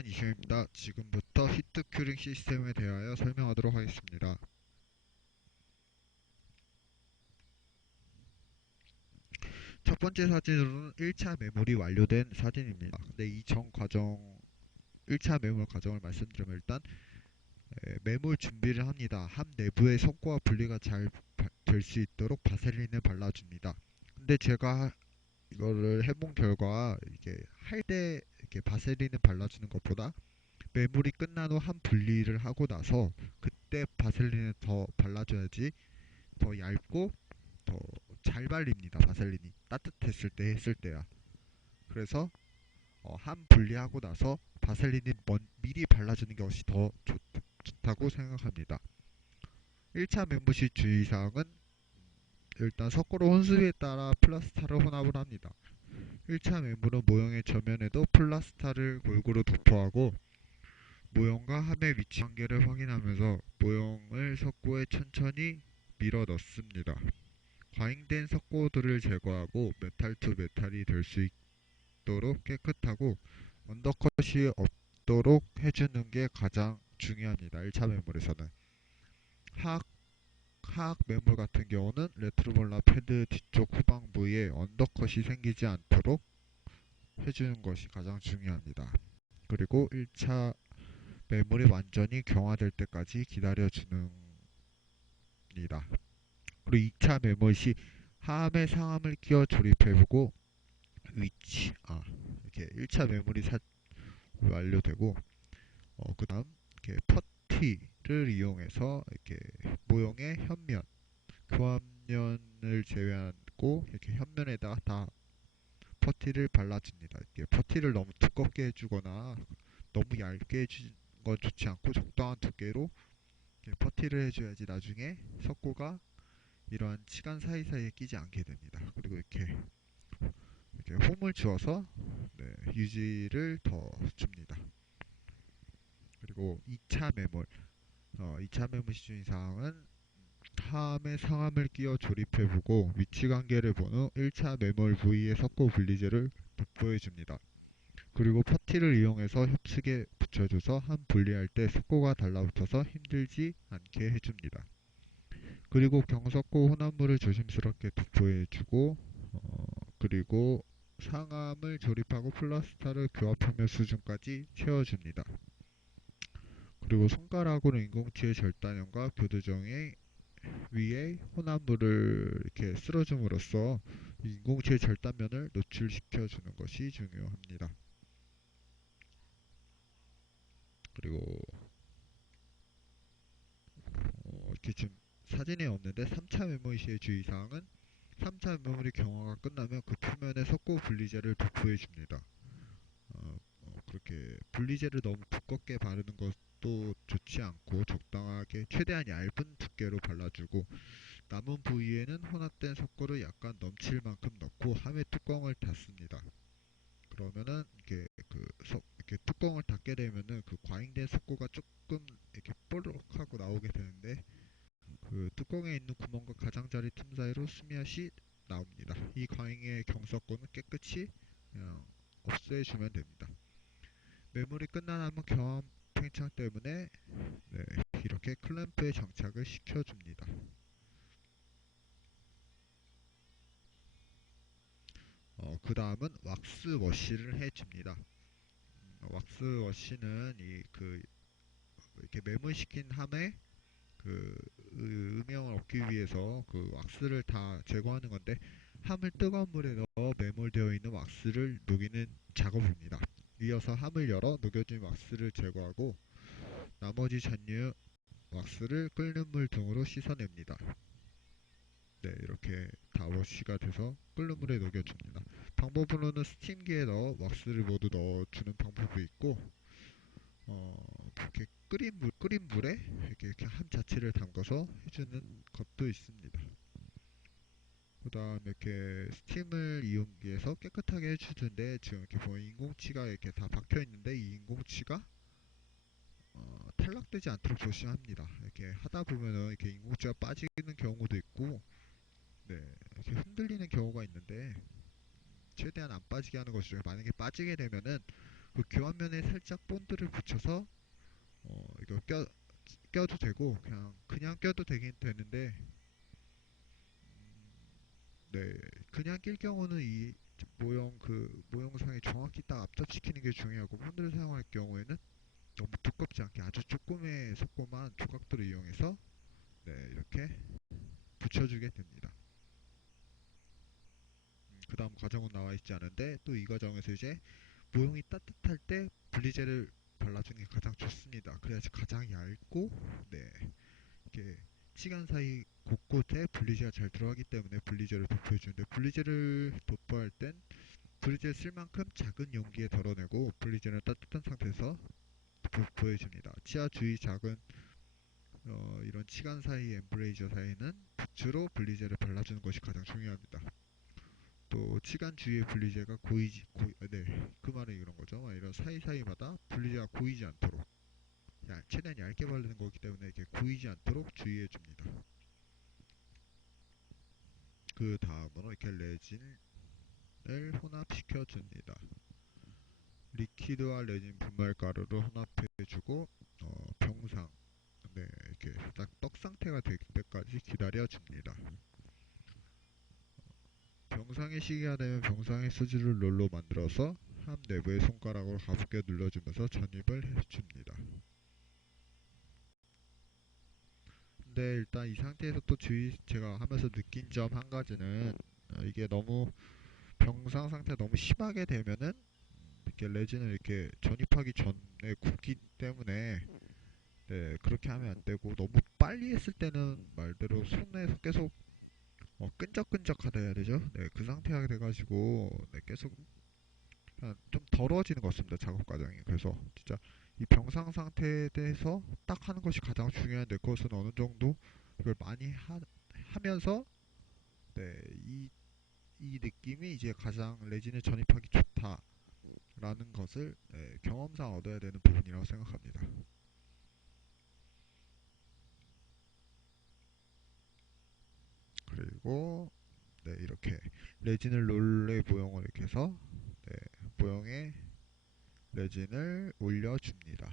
안녕하세요, 이시입니다. 지금부터 히트 큐링 시스템에 대하여 설명하도록 하겠습니다. 첫 번째 사진으로는 1차 매몰이 완료된 사진입니다. 근데 이 전 과정, 1차 매몰 과정을 말씀드리면 일단 매몰 준비를 합니다. 함 내부의 석고와 분리가 잘 될 수 있도록 바셀린을 발라줍니다. 근데 제가 이거를 해본 결과 이게 할 때 이렇게 바셀린을 발라주는 것보다 매물이 끝난 후 한 분리를 하고 나서 그때 바셀린을 더 발라줘야지 더 얇고 더 잘 발립니다. 바셀린이 따뜻했을 때 했을 때야. 그래서 한 분리하고 나서 바셀린이 미리 발라주는 것이 더 좋다고 생각합니다. 1차 멤버십 주의사항은 일단 석고로 혼수에 따라 플라스타를 혼합을 합니다. 1차 멤버는 모형의 저면에도 플라스타를 골고루 도포하고 모형과 함의 위치 관계를 확인하면서 모형을 석고에 천천히 밀어 넣습니다. 과잉된 석고들을 제거하고 메탈 투 메탈이 될 수 있도록 깨끗하고 언더컷이 없도록 해주는 게 가장 중요합니다. 1차 매몰에서는 하악 매몰 같은 경우는 레트로몰라 패드 뒤쪽 후방 부위에 언더컷이 생기지 않도록 해주는 것이 가장 중요합니다. 그리고 1차 매물이 완전히 경화될 때까지 기다려주는니다. 그리고 2차 매물 시 하함에 상함을 끼워 조립해보고 이렇게 1차 매물이 완료되고 그 다음 이렇게 퍼티를 이용해서 이렇게 모형의 현면 교합면을 제외하고 이렇게 현면에다가 다 퍼티를 발라줍니다. 이렇게 퍼티를 너무 두껍게 해주거나 너무 얇게 해주는 건 좋지 않고 적당한 두께로 퍼티를 해줘야지 나중에 석고가 이러한 치간 사이사이에 끼지 않게 됩니다. 그리고 이렇게 홈을 주어서 유지를 더 줍니다. 그리고 2차 매몰 2차 매몰 시중사항은 하함에 상함을 끼워 조립해보고 위치관계를 본 후 1차 매몰 부위의 석고 분리제를 도포해줍니다. 그리고 퍼티를 이용해서 협측에 붙여줘서 한 분리할 때 석고가 달라붙어서 힘들지 않게 해줍니다. 그리고 경석고 혼합물을 조심스럽게 도포해주고 그리고 상암을 조립하고 플라스타를 교합표면 수준까지 채워줍니다. 그리고 손가락으로 인공치의 절단형과 교두정의 위에 혼합물을 이렇게 쓸어줌으로써 인공치의 절단면을 노출시켜주는 것이 중요합니다. 그리고 이렇게 지금 사진에 없는데 3차 메모리 시의 주의사항은 3차 메모리 경화가 끝나면 그 표면에 석고 분리제를 도포해 줍니다. 그렇게 분리제를 너무 두껍게 바르는 것도 좋지 않고 적당하게 최대한 얇은 두께로 발라주고 남은 부위에는 혼합된 석고를 약간 넘칠 만큼 넣고 함에 뚜껑을 닫습니다. 그러면은 이렇게 뚜껑을 닫게 되면은 그 과잉된 석고가 조금 이렇게 뽀록하고 나오게 되는데 그 뚜껑에 있는 구멍과 가장자리 틈 사이로 스며시 나옵니다. 이 과잉의 경석고는 깨끗이 그냥 없애주면 됩니다. 매물이 끝나면 경험 팽창 때문에 이렇게 클램프에 장착을 시켜줍니다. 그 다음은 왁스 워시를 해줍니다. 왁스 워시는 이렇게 매물시킨 함에 그 음영을 얻기 위해서 그 왁스를 다 제거하는 건데 함을 뜨거운 물에 넣어 매몰되어 있는 왁스를 녹이는 작업입니다. 이어서 함을 열어 녹여진 왁스를 제거하고 나머지 잔류 왁스를 끓는 물 등으로 씻어냅니다. 이렇게 다 워시가 돼서 끓는 물에 녹여줍니다. 방법으로는 스팀기에 넣어 왁스를 모두 넣어주는 방법이 있고 이렇게 끓인 물에 이렇게 함 자체를 담가서 해주는 것도 있습니다. 그 다음 이렇게 스팀을 이용해서 깨끗하게 해주는데 지금 이렇게 보면 인공치가 이렇게 다 박혀 있는데 이 인공치가 탈락되지 않도록 조심합니다. 이렇게 하다 보면은 이렇게 인공치가 빠지는 경우도 있고 이렇게 흔들리는 경우가 있는데 최대한 안 빠지게 하는 것이죠. 만약에 빠지게 되면은 그 그 교환면에 살짝 본드를 붙여서 이거 껴도 되고 그냥 껴도 되긴 되는데 네 그냥 낄 경우는 이 모형상에 정확히 딱 앞접시키는 게 중요하고 본드를 사용할 경우에는 너무 두껍지 않게 아주 조금의 속고만 조각들을 이용해서 네 이렇게 붙여주게 됩니다. 그 다음 과정은 나와 있지 않은데 또 이 과정에서 이제 모형이 따뜻할 때 분리제를 발라주는 게 가장 좋습니다. 그래야지 가장 얇고 네 이렇게 시간 사이 곳곳에 분리제가 잘 들어가기 때문에 분리제를 도포해주는데 분리제를 도포할 땐 분리제 쓸 만큼 작은 용기에 덜어내고 분리제는 따뜻한 상태에서 도포해줍니다. 치아 주위 작은 이런 치간 사이 엠브레이저 사이는 붓으로 분리제를 발라주는 것이 가장 중요합니다. 또 치간 주위의 분리제가 네, 그 말은 이런 거죠. 이런 사이사이마다 분리제가 고이지 않도록 최대한 얇게 바르는 거기 때문에 이게 고이지 않도록 주의해 줍니다. 그 다음으로 이렇게 레진을 혼합시켜 줍니다. 리퀴드와 레진 분말가루를 혼합해주고 병상 네, 이렇게 딱 떡 상태가 될 때까지 기다려 줍니다. 병상의 시기가 되면 병상의 수지를 롤로 만들어서 함 내부의 손가락으로 가볍게 눌러주면서 전입을 해줍니다. 근데 일단 이 상태에서 또 제가 하면서 느낀 점 한 가지는 이게 너무 병상 상태 너무 심하게 되면은 이렇게 레진을 이렇게 전입하기 전에 굽기 때문에 네, 그렇게 하면 안 되고 너무 빨리 했을 때는 말대로 손에서 계속 끈적끈적하다 해야 되죠? 네, 그 상태가 돼가지고 네, 계속 그냥 좀 더러워지는 것 같습니다. 작업 과정이. 그래서 진짜 이 병상 상태에 대해서 딱 하는 것이 가장 중요한데 그것은 어느 정도 이걸 많이 하면서 네, 이 느낌이 이제 가장 레진을 전입하기 좋다라는 것을 네, 경험상 얻어야 되는 부분이라고 생각합니다. 그리고 네, 이렇게 레진을 롤레 모형을 이렇게 해서 네, 모형에 레진을 올려줍니다.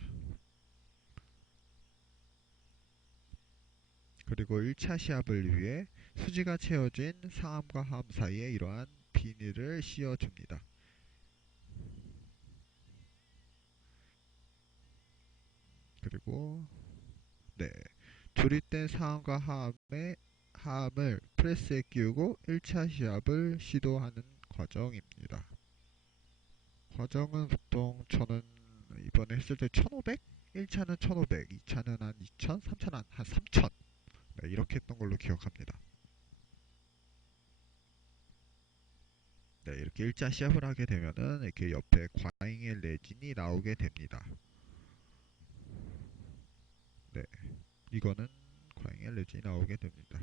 그리고 1차 시합을 위해 수지가 채워진 상암과 하암 사이에 이러한 비닐을 씌워줍니다. 그리고 네, 조립된 상암과 하암을 프레스에 끼우고 1차 시합을 시도하는 과정입니다. 과정은 보통 저는 이번에 했을 때 1500? 1차는 1500, 2차는 한 2000, 3차는 한 3000 네, 이렇게 했던 걸로 기억합니다. 네, 이렇게 1차 시합을 하게 되면은 이렇게 옆에 과잉의 레진이 나오게 됩니다. 네, 이거는 과잉의 레진이 나오게 됩니다.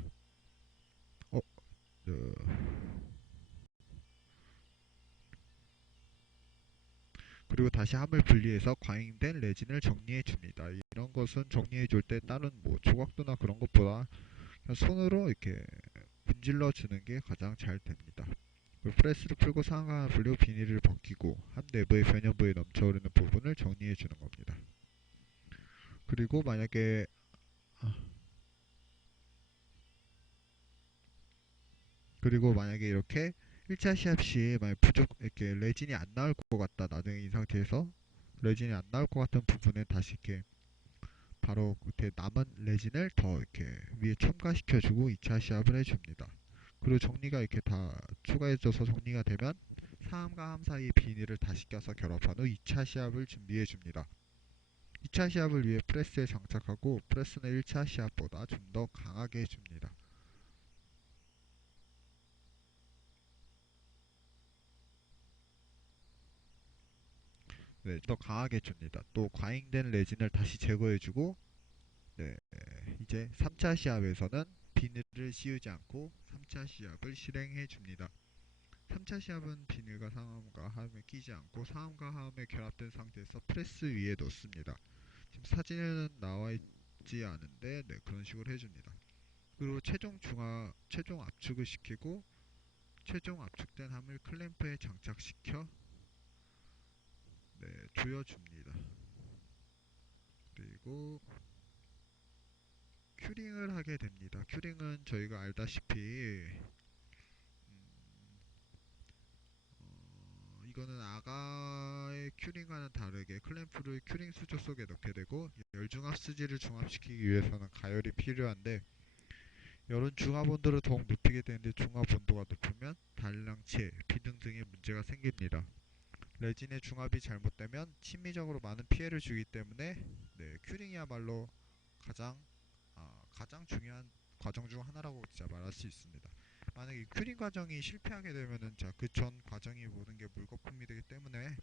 어, 그리고 다시 함을 분리해서 과잉된 레진을 정리해 줍니다. 이런 것은 정리해 줄 때 다른 뭐 조각도나 그런 것보다 그냥 손으로 이렇게 문질러 주는 게 가장 잘 됩니다. 프레스를 풀고 상하 분류 비닐을 벗기고 함 내부의 변연부에 넘쳐흐르는 부분을 정리해 주는 겁니다. 그리고 만약에 이렇게 1차 시합 시에 만약 이렇게 레진이 안 나올 것 같다 나중에 이 상태에서 레진이 안 나올 것 같은 부분에 다시 이렇게 바로 그때 남은 레진을 더 이렇게 위에 첨가시켜주고 2차 시합을 해줍니다. 그리고 정리가 이렇게 다 추가해져서 정리가 되면 상암과 함 사이 비닐을 다시 껴서 결합한 후 2차 시합을 준비해줍니다. 2차 시합을 위해 프레스에 장착하고 프레스는 1차 시합보다 좀 더 강하게 해줍니다. 네, 더 강하게 해줍니다. 또 과잉된 레진을 다시 제거해주고 네, 이제 3차 시합에서는 비닐을 씌우지 않고 3차 시합을 실행해줍니다. 3차 시합은 비닐과 상암과 하음에 끼지 않고 상암과 하음에 결합된 상태에서 프레스 위에 놓습니다. 지금 사진에는 나와 있지 않은데 네, 그런 식으로 해줍니다. 그리고 최종 압축을 시키고 최종 압축된 함을 클램프에 장착시켜 네, 조여줍니다. 그리고 큐링을 하게 됩니다. 큐링은 저희가 알다시피 이거는 아가의 큐링과는 다르게 클램프를 큐링 수조 속에 넣게 되고 열중합수지를 중합시키기 위해서는 가열이 필요한데 열은 중합 온도를 더욱 높이게 되는데 중합 온도가 높으면 단량체, 비등 등의 문제가 생깁니다. 레진의 중합이 잘못되면 심미적으로 많은 피해를 주기 때문에 네, 큐링이야말로 가장 가장 중요한 과정 중 하나라고 진짜 말할 수 있습니다. 만약에 이 큐링 과정이 실패하게 되면은 그 전 과정이 모든 게 물거품이 되기 때문에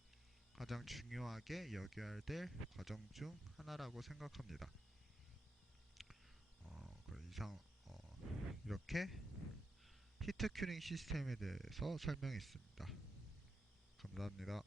가장 중요하게 여겨야 될 과정 중 하나라고 생각합니다. 그래 이상 이렇게 히트 큐링 시스템에 대해서 설명했습니다. 감사합니다.